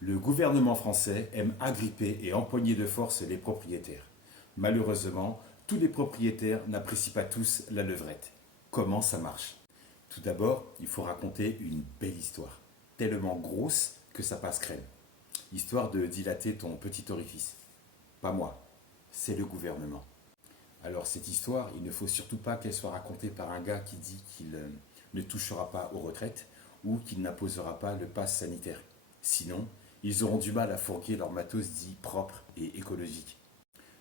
Le gouvernement français aime agripper et empoigner de force les propriétaires. Malheureusement, tous les propriétaires n'apprécient pas tous la levrette. Comment ça marche? Tout d'abord, il faut raconter une belle histoire, tellement grosse que ça passe crème. Histoire de dilater ton petit orifice. Pas moi, c'est le gouvernement. Alors cette histoire, il ne faut surtout pas qu'elle soit racontée par un gars qui dit qu'il ne touchera pas aux retraites ou qu'il n'imposera pas le pass sanitaire. Sinon, ils auront du mal à fourguer leur matos dit propre et écologique.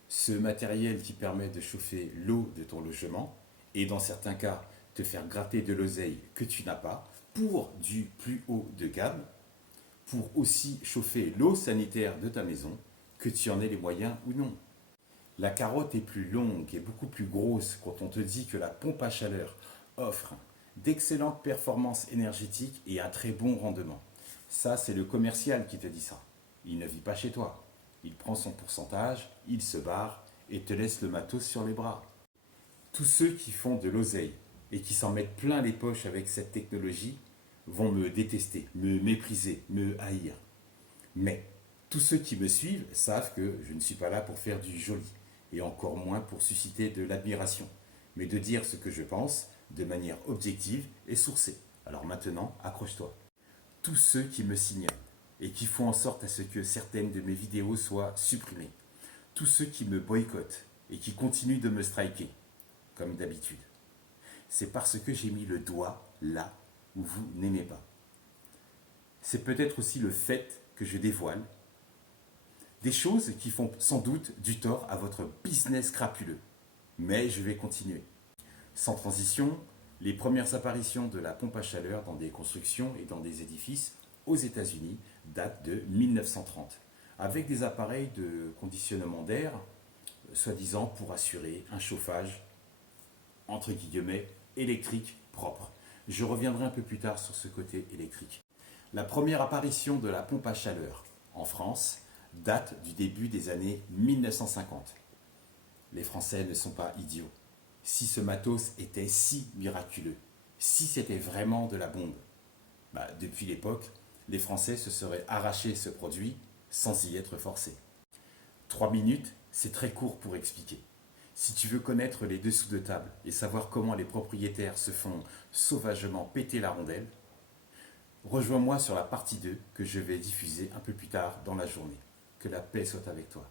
Ce matériel qui permet de chauffer l'eau de ton logement et dans certains cas te faire gratter de l'oseille que tu n'as pas pour du plus haut de gamme, pour aussi chauffer l'eau sanitaire de ta maison, que tu en aies les moyens ou non. La carotte est plus longue et beaucoup plus grosse quand on te dit que la pompe à chaleur offre d'excellentes performances énergétiques et un très bon rendement. Ça, c'est le commercial qui te dit ça. Il ne vit pas chez toi. Il prend son pourcentage, il se barre et te laisse le matos sur les bras. Tous ceux qui font de l'oseille et qui s'en mettent plein les poches avec cette technologie vont me détester, me mépriser, me haïr. Mais tous ceux qui me suivent savent que je ne suis pas là pour faire du joli, et encore moins pour susciter de l'admiration, mais de dire ce que je pense de manière objective et sourcée. Alors maintenant, accroche-toi. Tous ceux qui me signalent et qui font en sorte à ce que certaines de mes vidéos soient supprimées. Tous ceux qui me boycottent et qui continuent de me striker, comme d'habitude. C'est parce que j'ai mis le doigt là où vous n'aimez pas. C'est peut-être aussi le fait que je dévoile des choses qui font sans doute du tort à votre business crapuleux. Mais je vais continuer. Sans transition, les premières apparitions de la pompe à chaleur dans des constructions et dans des édifices aux États-Unis datent de 1930, avec des appareils de conditionnement d'air, soi-disant pour assurer un chauffage, entre guillemets, électrique propre. Je reviendrai un peu plus tard sur ce côté électrique. La première apparition de la pompe à chaleur en France date du début des années 1950. Les Français ne sont pas idiots. Si ce matos était si miraculeux, si c'était vraiment de la bombe, depuis l'époque, les Français se seraient arrachés ce produit sans y être forcés. 3 minutes, c'est très court pour expliquer. Si tu veux connaître les dessous de table et savoir comment les propriétaires se font sauvagement péter la rondelle, rejoins-moi sur la partie 2 que je vais diffuser un peu plus tard dans la journée. Que la paix soit avec toi.